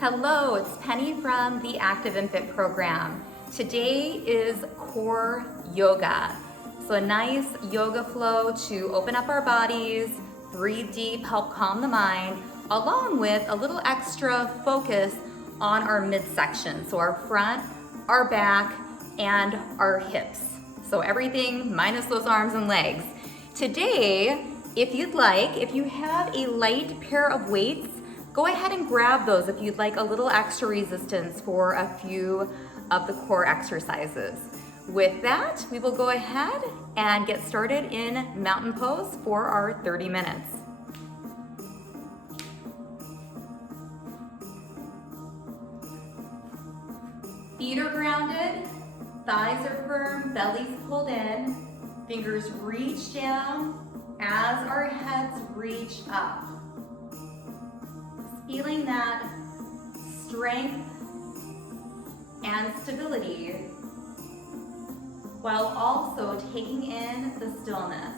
Hello, it's Penny from the Active&Fit program. Today is core yoga. So a nice yoga flow to open up our bodies, breathe deep, help calm the mind, along with a little extra focus on our midsection. So our front, our back, and our hips. So everything minus those arms and legs. Today, if you'd like, if you have a light pair of weights, go ahead and grab those if you'd like a little extra resistance for a few of the core exercises. With that, we will go ahead and get started in mountain pose for our 30 minutes. Feet are grounded, thighs are firm, belly's pulled in, fingers reach down as our heads reach up. Feeling that strength and stability while also taking in the stillness.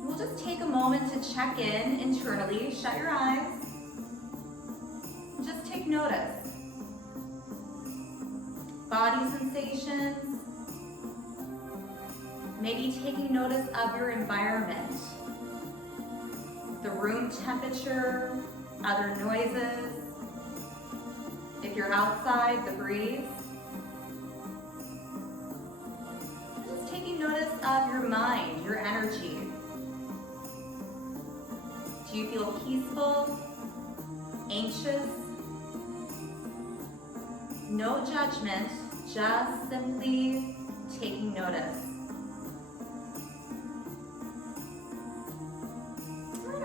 We'll just take a moment to check in internally. Shut your eyes. Just take notice. Body sensations. Maybe taking notice of your environment. The room temperature, other noises. If you're outside, the breeze. Just taking notice of your mind, your energy. Do you feel peaceful, anxious? No judgment, just simply taking notice.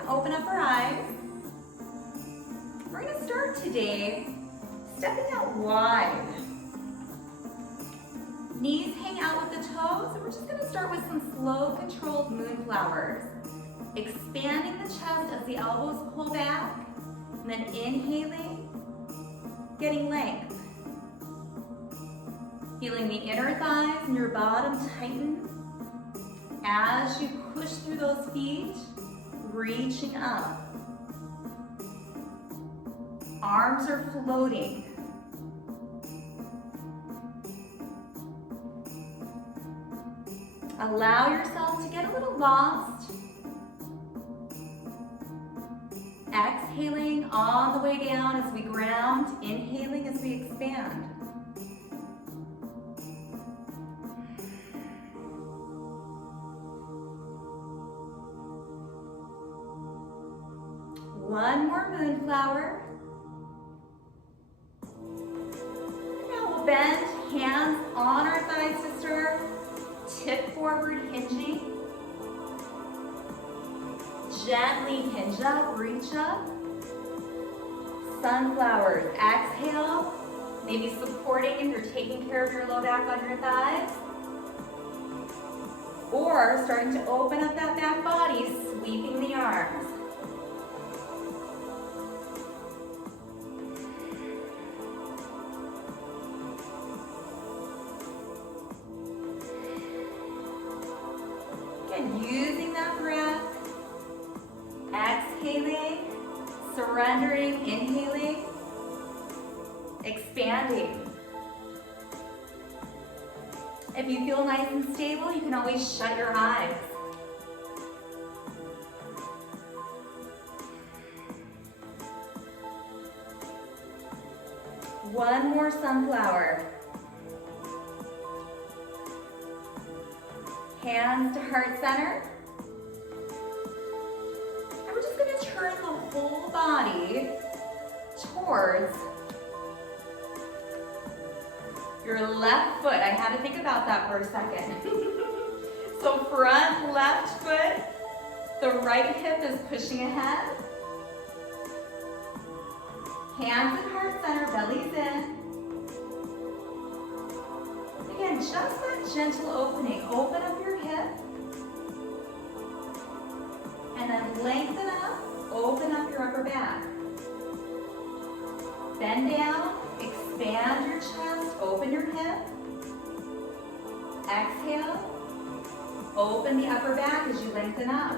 Open up our eyes. We're going to start today stepping out wide. Knees hang out with the toes, and we're just going to start with some slow, controlled moonflowers. Expanding the chest as the elbows pull back, and then inhaling, getting length. Feeling the inner thighs and your bottom tighten as you push through those feet. Reaching up. Arms are floating. Allow yourself to get a little lost. Exhaling on the way down as we ground. Inhaling as we expand. One more moonflower. Now we'll bend, hands on our thighs to start. Tip forward, hinging. Gently hinge up, reach up. Sunflowers, exhale. Maybe supporting if you're taking care of your low back on your thighs. Or starting to open up that back body, sweeping the arms. Using that breath, exhaling, surrendering, inhaling, expanding. If you feel nice and stable, you can always shut your eyes. One more sunflower. Hands to heart center. And we're just going to turn the whole body towards your left foot. I had to think about that for a second. So front left foot, the right hip is pushing ahead. Hands at heart center, belly's in. Again, just that gentle opening. Open up your hip. And then lengthen up. Open up your upper back. Bend down. Expand your chest. Open your hip. Exhale. Open the upper back as you lengthen up.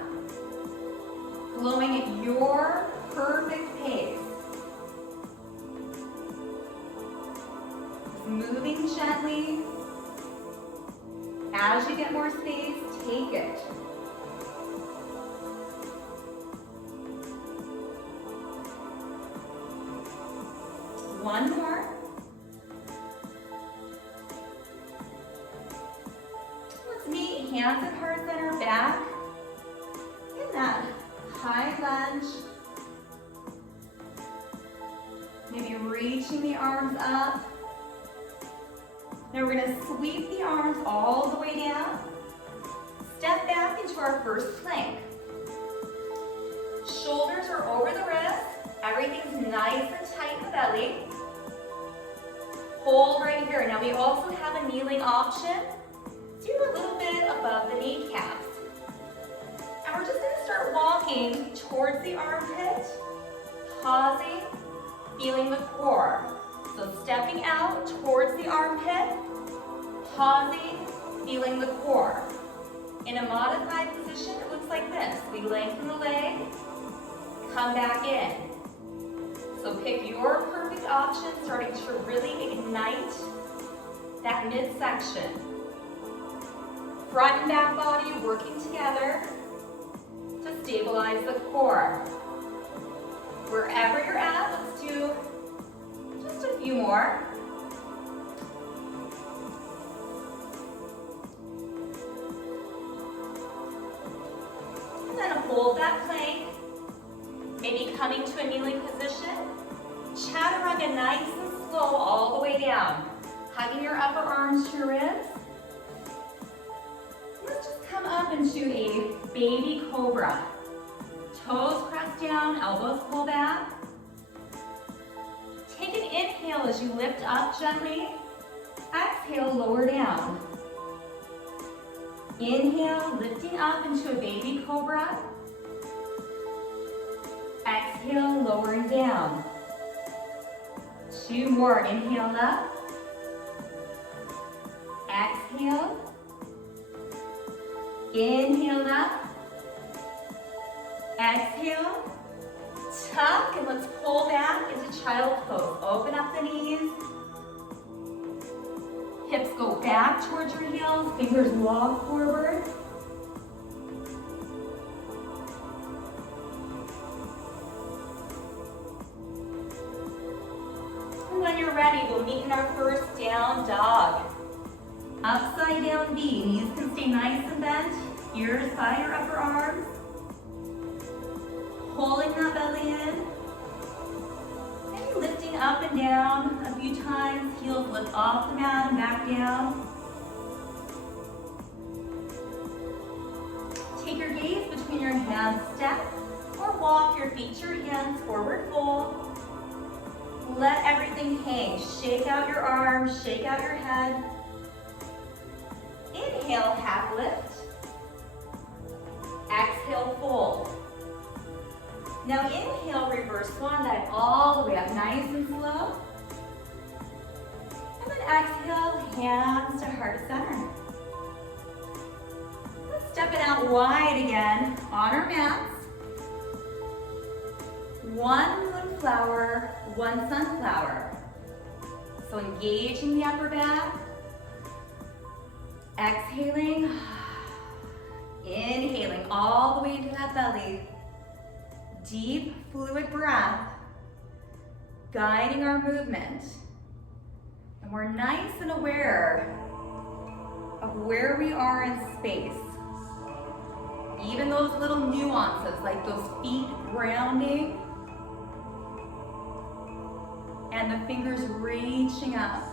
Flowing at your perfect pace. gently. As you get more space, take it. One more. Let's meet hands and heart center back in that high lunge. Maybe reaching the arms up. Now we're going to sweep the arms all the way down. Step back into our first plank. Shoulders are over the wrists. Everything's nice and tight in the belly. Hold right here. Now we also have a kneeling option. So you're a little bit above the kneecaps. And we're just going to start walking towards the armpit, pausing, feeling the core. So stepping out towards the armpit, pausing, feeling the core. In a modified position, it looks like this. We lengthen the leg, come back in. So pick your perfect option, starting to really ignite that midsection. Front and back body working together to stabilize the core. Wherever you're at, let's do just a few more. And then hold that plank. Maybe coming to a kneeling position. Chaturanga nice and slow all the way down. Hugging your upper arms to your ribs. Let's just come up into a baby cobra. Toes press down, elbows pull back. Take an inhale as you lift up gently. Exhale, lower down. Inhale, lifting up into a baby cobra. Exhale, lowering down. Two more. Inhale up. Exhale. Inhale up. Exhale. Tuck, and let's pull back into child pose. Open up the knees. Hips go back towards your heels. Fingers walk forward. And when you're ready, we'll meet in our first down dog. Upside down V. Knees can stay nice and bent. Ears by your upper arms. Pulling that belly in. And lifting up and down a few times. Heels lift off the mat and back down. Take your gaze between your hands, step, or walk your feet to your hands, forward fold. Let everything hang. Shake out your arms, shake out your head. Inhale, half lift. Exhale, fold. Now inhale, reverse swan dive all the way up, nice and slow. And then exhale, hands to heart center. Let's step it out wide again on our mats. One moonflower, one sunflower. So engaging the upper back. Exhaling. Inhaling all the way into that belly. Deep, fluid breath, guiding our movement. And we're nice and aware of where we are in space. Even those little nuances, like those feet grounding and the fingers reaching up.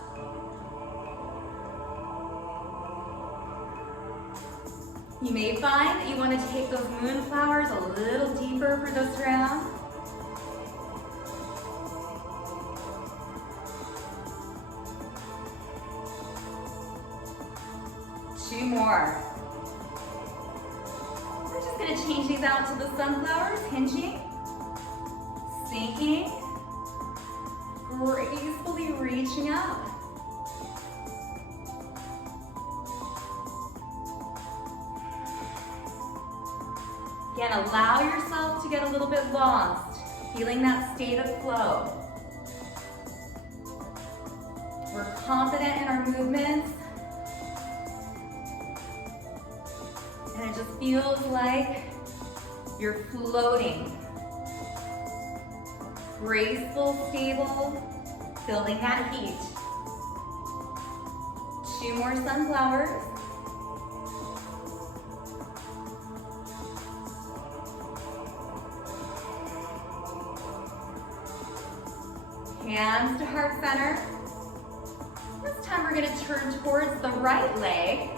You may find that you want to take those moonflowers a little deeper for this round. Two more. We're just going to change these out to the sunflowers, hinging, sinking, gracefully reaching up. Again, allow yourself to get a little bit lost, feeling that state of flow. We're confident in our movements. And it just feels like you're floating. Graceful, stable, building that heat. 2 more sunflowers. Hands to heart center. This time we're going to turn towards the right leg.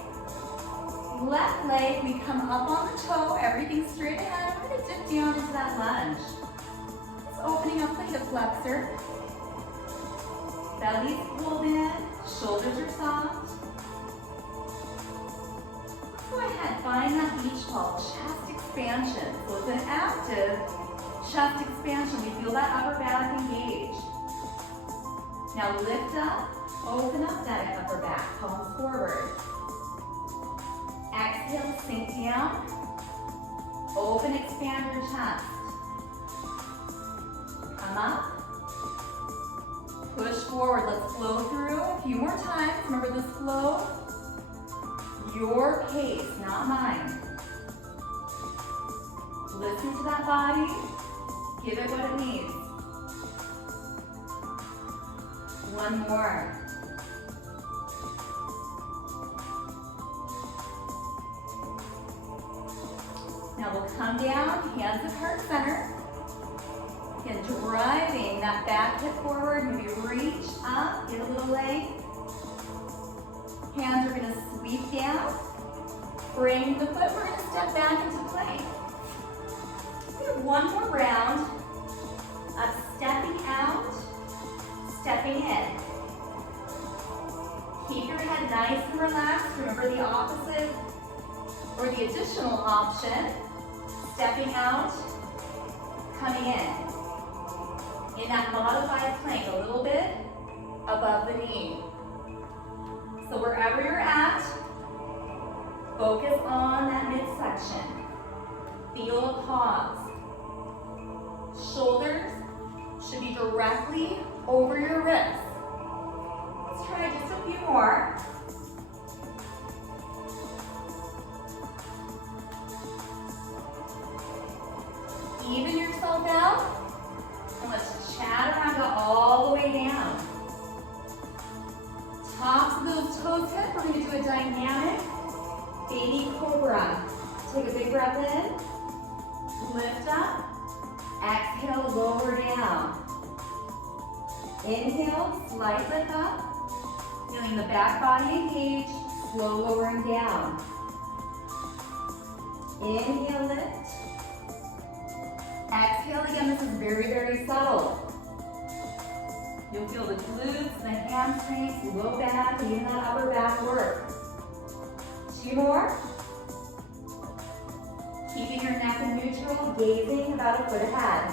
Left leg, we come up on the toe, everything straight ahead. We're going to dip down into that lunge. Just opening up the hip flexor. Belly's pulled in, shoulders are soft. Go ahead, find that beach ball, chest expansion. So it's an active chest expansion. We feel that upper back engage. Now lift up, open up that upper back, palms forward. Exhale, sink down. Open, expand your chest. Come up. Push forward, let's flow through a few more times. Remember this flow, your pace, not mine. Listen to that body, give it what it needs. One more. Now we'll come down, hands at heart center. Again, driving that back hip forward, maybe reach up, get a little length. Hands are gonna sweep down. Bring the foot, we're gonna step back into plank. We have one more round of stepping out, stepping in. Keep your head nice and relaxed. Remember the opposite or the additional option, stepping out, coming in. In that modified plank, a little bit above the knee. So wherever you're at, focus on that midsection. Feel a pause. Shoulders should be directly over your wrists. Let's try just a few more. Even yourself out. And let's chaturanga all the way down. Tops of those toes hip, we're going to do a dynamic baby cobra. Take a big breath in, lift up, exhale, lower down. Inhale, slight lift up, feeling the back body engage, slow lowering down. Inhale, lift. Exhale again, this is very, very subtle. You'll feel the glutes, the hamstrings, low back, even that upper back work. 2 more. Keeping your neck in neutral, gazing about a foot ahead.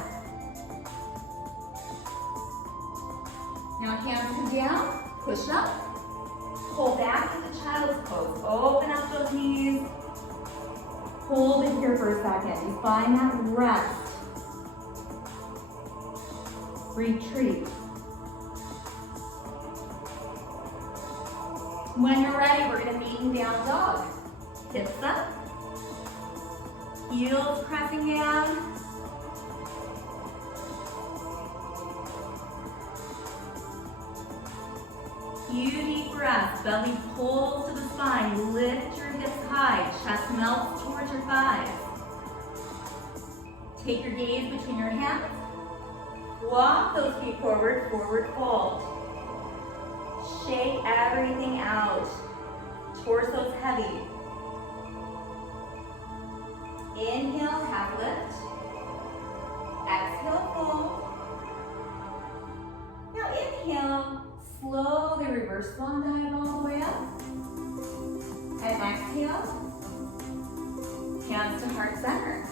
Now hands come down, push up, pull back into child's pose. Open up those knees. Hold it here for a second. You find that rest. Retreat. When you're ready, we're going to meet in down dog. Hips up. Heels pressing down. Few deep breaths. Belly pulls to the spine. Lift your hips high. Chest melts towards your thighs. Take your gaze between your hands. Walk those feet forward, forward fold. Shake everything out. Torso's heavy. Inhale, half lift. Exhale, fold. Now inhale, slowly reverse swan dive all the way up. And exhale, hands to heart center.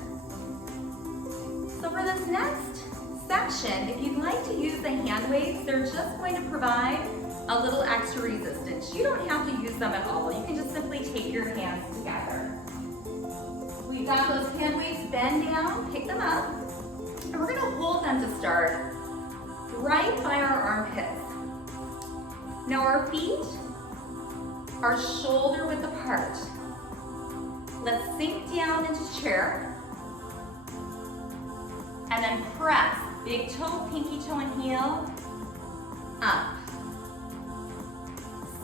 So for this next section, if you'd like to use the hand weights, they're just going to provide a little extra resistance. You don't have to use them at all. You can just simply take your hands together. We've got those hand weights, bend down, pick them up, and we're gonna hold them to start right by our armpits. Now our feet are shoulder width apart. Let's sink down into chair. And then press big toe, pinky toe, and heel up.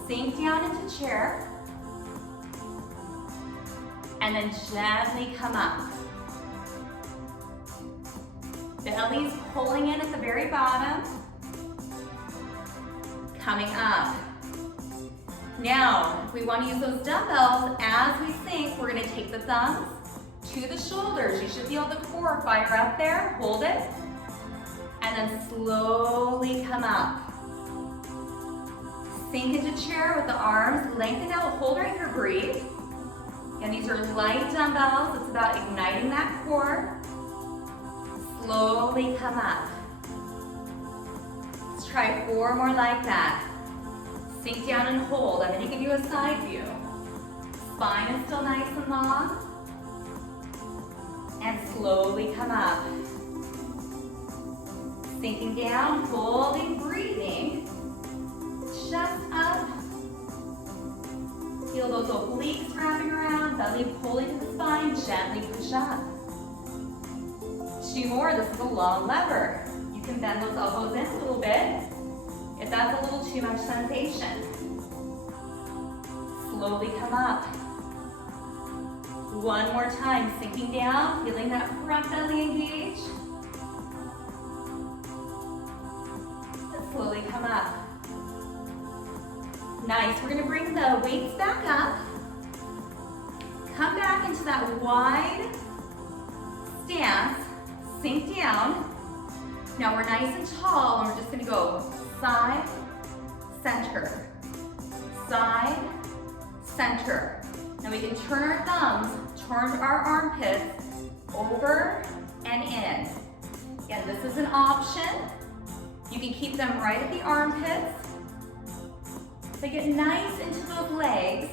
Sink down into chair. And then gently come up. Belly's pulling in at the very bottom. Coming up. Now, if we want to use those dumbbells, as we sink, we're going to take the thumbs to the shoulders. You should feel the core fire up there. Hold it. And then slowly come up. Sink into chair with the arms. Lengthen out. Hold right here. Breathe. And these are light dumbbells. It's about igniting that core. Slowly come up. Let's try 4 more like that. Sink down and hold. I'm going to give you a side view. Spine is still nice and long. And slowly come up. Sinking down, holding, breathing. Just up. Feel those obliques wrapping around, belly pulling to the spine, gently push up. 2 more, this is a long lever. You can bend those elbows in a little bit if that's a little too much sensation. Slowly come up. 1 more time, sinking down, feeling that front belly engage. And slowly come up. Nice, we're gonna bring the weights back up. Come back into that wide stance, sink down. Now we're nice and tall and we're just gonna go side, center, side, center. Now we can turn our thumbs, turn our armpits over and in. Again, this is an option. You can keep them right at the armpits. So get nice into those legs.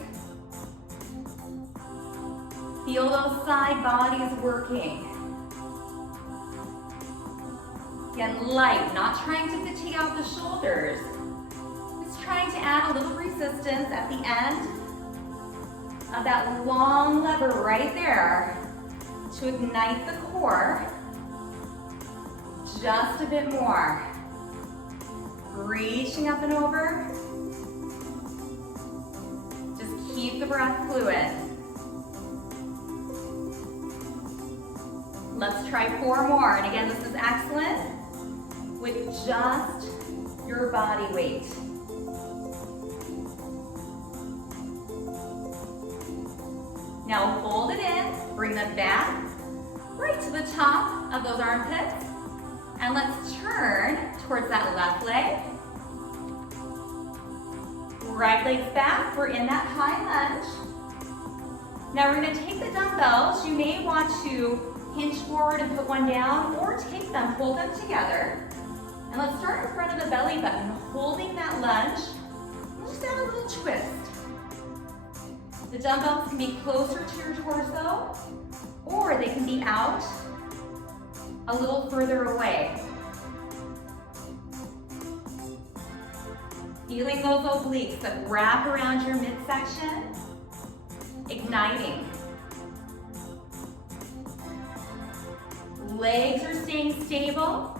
Feel those side bodies working. Again, light, not trying to fatigue out the shoulders. Just trying to add a little resistance at the end of that long lever right there to ignite the core. Just a bit more. Reaching up and over. Just keep the breath fluid. Let's try 4 more. And again, this is excellent with just your body weight. Now hold it in, bring them back right to the top of those armpits. And let's turn towards that left leg. Right leg's back, we're in that high lunge. Now we're gonna take the dumbbells. You may want to hinge forward and put one down, or take them, hold them together. And let's start in front of the belly button, holding that lunge. Just add a little twist. The dumbbells can be closer to your torso, or they can be out a little further away. Feeling those obliques that wrap around your midsection, igniting. Legs are staying stable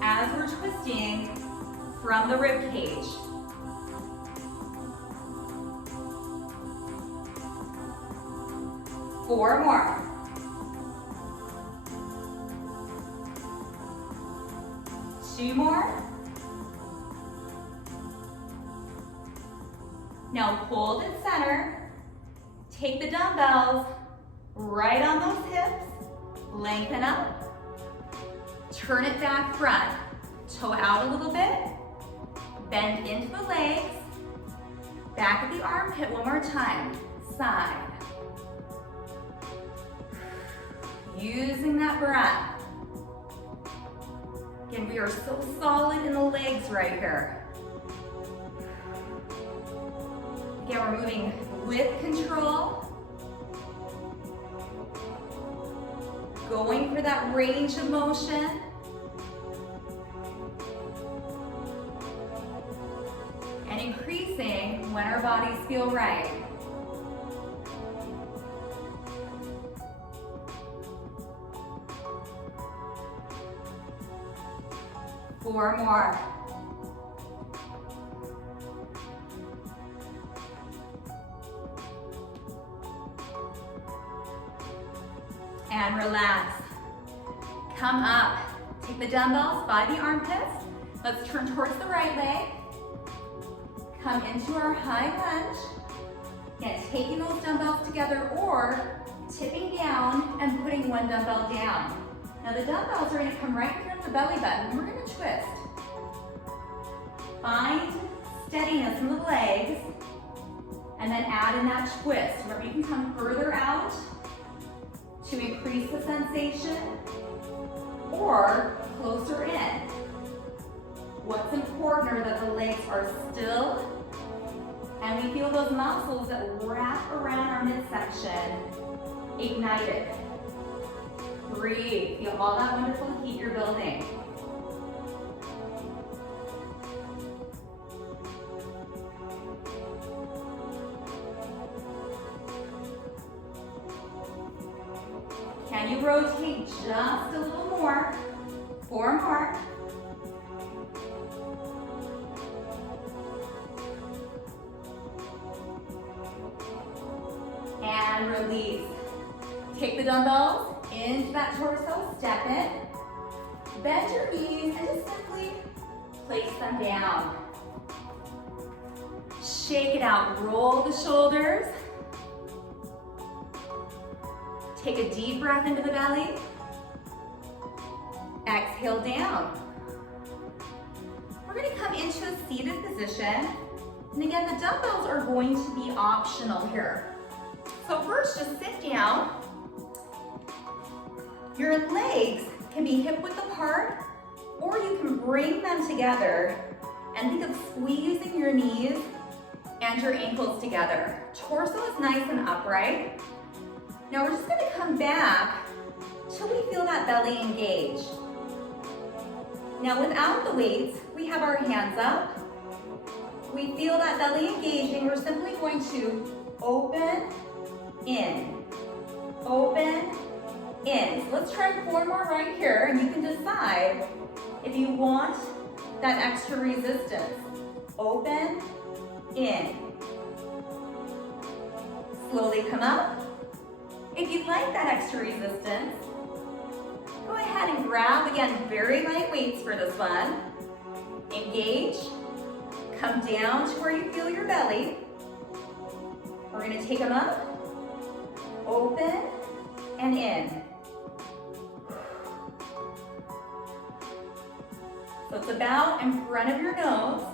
as we're twisting from the rib cage. Four more. Two more. Now hold at center. Take the dumbbells right on those hips. Lengthen up. Turn it back front. Toe out a little bit. Bend into the legs. Back at the armpit one more time. Side. Using that breath. Again, we are so solid in the legs right here. Again, we're moving with control. Going for that range of motion. And releasing when our bodies feel right. Four more. And relax. Come up. Take the dumbbells by the armpits. Let's turn towards the right leg. Come into our high lunge. Again, taking those dumbbells together or tipping down and putting one dumbbell down. Now the dumbbells are gonna come right here in the belly button and we're gonna twist. Find steadiness in the legs and then add in that twist. Remember, you can come further out to increase the sensation or closer in. What's important are that the legs are still and we feel those muscles that wrap around our midsection ignited. Breathe. Feel all that wonderful heat you're building. Can you rotate just a little more? Four more. And release. Take the dumbbells into that torso, step in. Bend your knees and just simply place them down. Shake it out, roll the shoulders. Take a deep breath into the belly. Exhale down. We're gonna come into a seated position. And again, the dumbbells are going to be optional here. So first, just sit down. Your legs can be hip-width apart, or you can bring them together and think of squeezing your knees and your ankles together. Torso is nice and upright. Now we're just gonna come back till we feel that belly engage. Now without the weights, we have our hands up. We feel that belly engaging. We're simply going to open, in, open, in. So let's try four more right here, and you can decide if you want that extra resistance. Open, in. Slowly come up. If you'd like that extra resistance, go ahead and grab, again, very light weights for this one. Engage, come down to where you feel your belly. We're gonna take them up, open, and in. So it's about in front of your nose.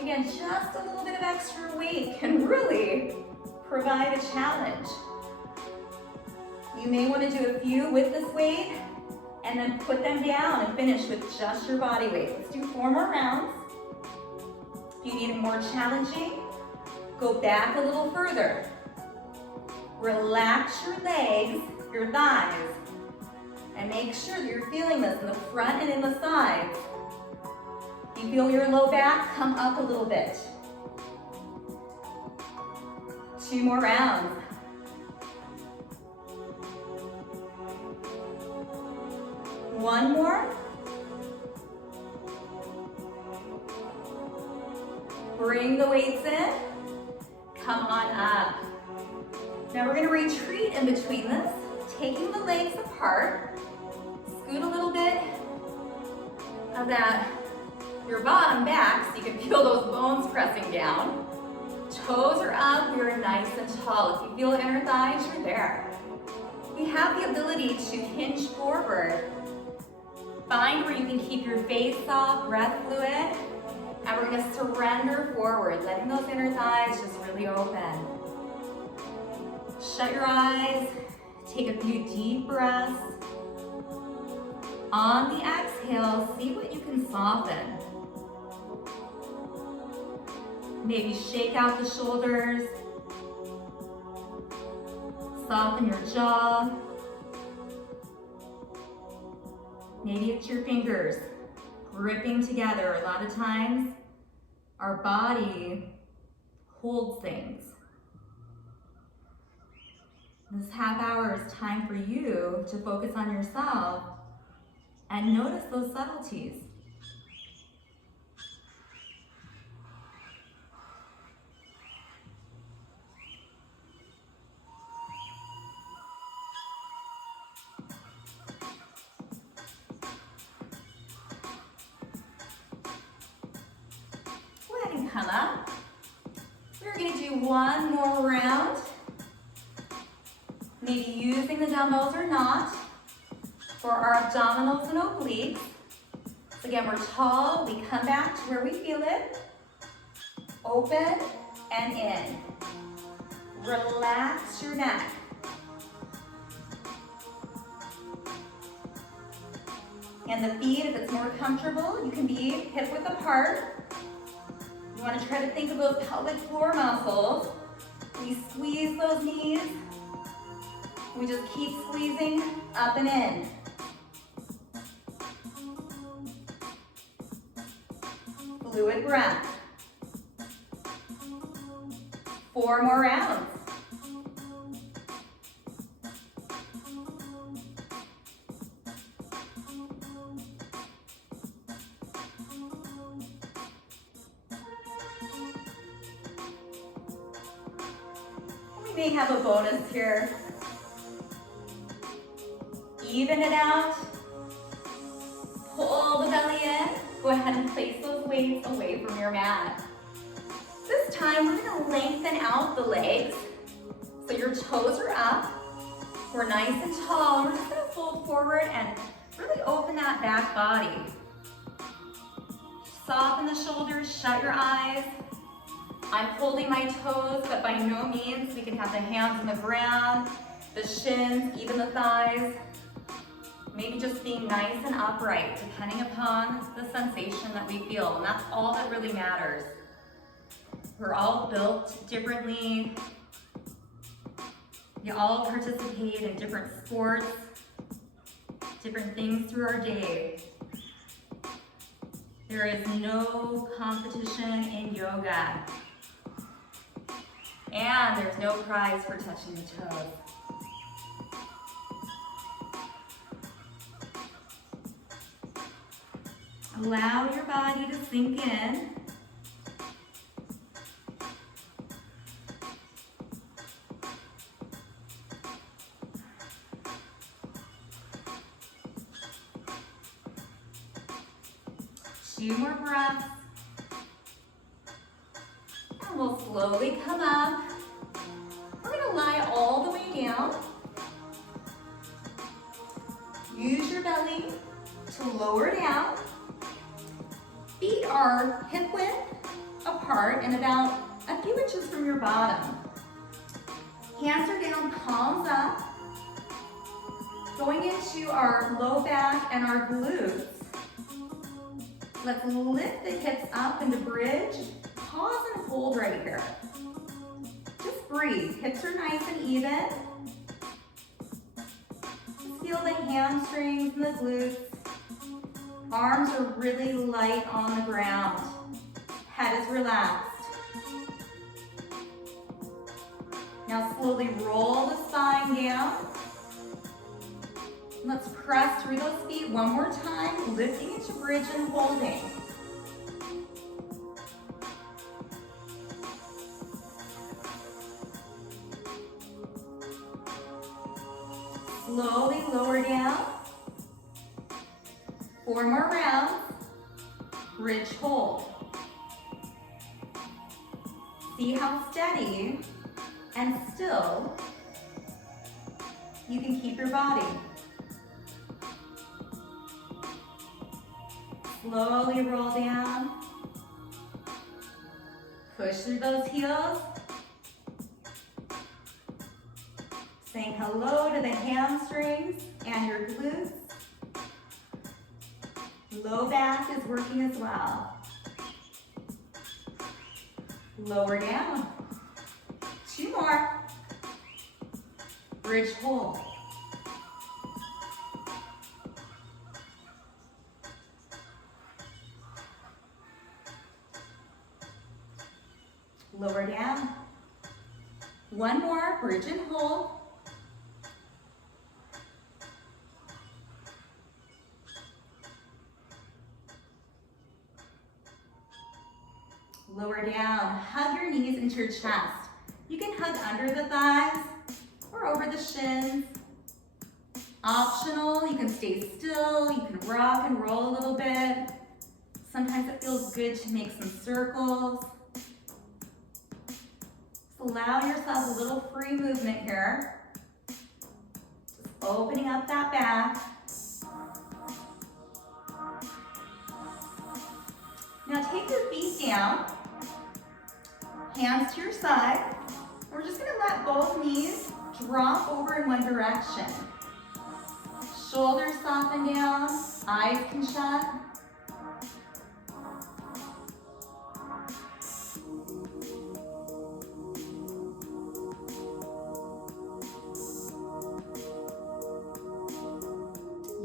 Again, just a little bit of extra weight can really provide a challenge. You may want to do a few with this weight and then put them down and finish with just your body weight. Let's do four more rounds. If you need it more challenging, go back a little further. Relax your legs, your thighs, and make sure that you're feeling this in the front and in the sides. If you feel your low back, come up a little bit. Two more rounds. One more. Bring the weights in. Come on up. Now we're going to retreat in between this, taking the legs apart. Scoot a little bit of that, your bottom back, so you can feel those bones pressing down. Toes are up, we are nice and tall. If you feel it in your thighs, you're there. We have the ability to hinge forward. Find where you can keep your face soft, breath fluid, and we're gonna surrender forward, letting those inner thighs just really open. Shut your eyes, take a few deep breaths. On the exhale, see what you can soften. Maybe shake out the shoulders, soften your jaw. Maybe it's your fingers gripping together. A lot of times, our body holds things. This half hour is time for you to focus on yourself and notice those subtleties. Go ahead and come up. We're going to do one more round. Maybe using the dumbbells or not for our abdominals and obliques. So again, we're tall, we come back to where we feel it. Open and in. Relax your neck. And the feet, if it's more comfortable, you can be hip width apart. You want to try to think of those pelvic floor muscles. We squeeze those knees. We just keep squeezing up and in. Fluid breath. 4 more rounds. We may have a bonus here. Even it out. Pull the belly in. Go ahead and place those weights away from your mat. This time we're going to lengthen out the legs. So your toes are up. We're nice and tall. We're just going to fold forward and really open that back body. Soften the shoulders, shut your eyes. I'm holding my toes, but by no means we can have the hands on the ground, the shins, even the thighs. Maybe just being nice and upright, depending upon the sensation that we feel, and that's all that really matters. We're all built differently. We all participate in different sports, different things through our day. There is no competition in yoga. And there's no prize for touching the toes. Allow your body to sink in. Two more breaths. And we'll slowly come up. We're going to lie all the way down. Use your belly to lower down. Feet are hip width apart and about a few inches from your bottom. Hands are down, palms up. Going into our low back and our glutes. Let's lift the hips up into bridge. Pause and hold right here. Just breathe. Hips are nice and even. Just feel the hamstrings and the glutes. Arms are really light on the ground. Head is relaxed. Now slowly roll the spine down. Let's press through those feet one more time, lifting into bridge and holding. Slowly lower down. 4 more rounds. Bridge hold. See how steady and still you can keep your body. Slowly roll down. Push through those heels. Saying hello to the hamstrings and your glutes. Low back is working as well. Lower down. 2 more. Bridge hold. Lower down. One more, bridge and hold. Lower down, hug your knees into your chest. You can hug under the thighs or over the shins. Optional, you can stay still, you can rock and roll a little bit. Sometimes it feels good to make some circles. Just allow yourself a little free movement here. Just opening up that back. Now take your feet down, hands to your side. We're just gonna let both knees drop over in one direction. Shoulders soften down, eyes can shut.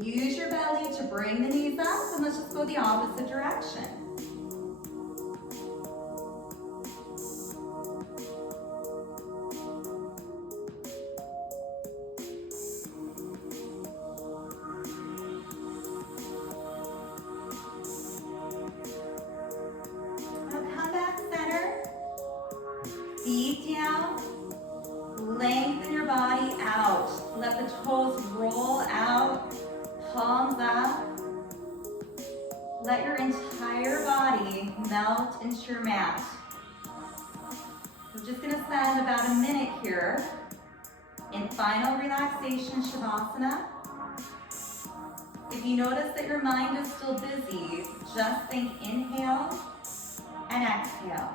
Use your belly to bring the knees up, and let's just go the opposite direction. Feet down, lengthen your body out. Let the toes roll out, palms up. Let your entire body melt into your mat. We're just gonna spend about a minute here in final relaxation, Shavasana. If you notice that your mind is still busy, just think inhale and exhale.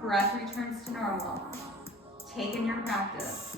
Breath returns to normal. Take in your practice.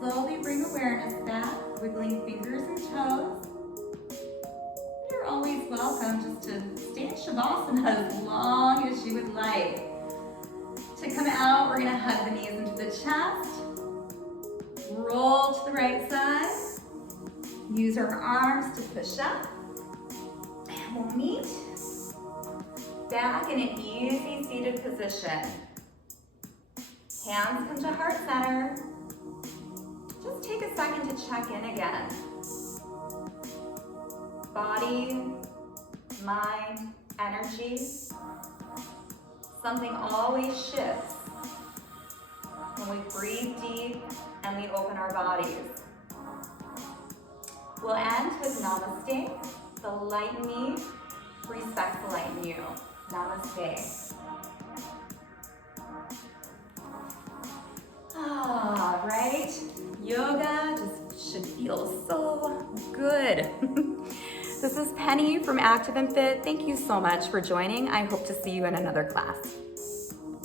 Slowly bring awareness back, wiggling fingers and toes. You're always welcome just to stay in Shavasana as long as you would like. To come out, we're gonna hug the knees into the chest. Roll to the right side. Use our arms to push up. And we'll meet back in an easy seated position. Hands come to heart center. Just take a second to check in again. Body, mind, energy. Something always shifts when we breathe deep and we open our bodies. We'll end with namaste. The light in me respects the light in you. Namaste. All right, yoga just should feel so good. This is Penny from Active and Fit. Thank you so much for joining. I hope to see you in another class.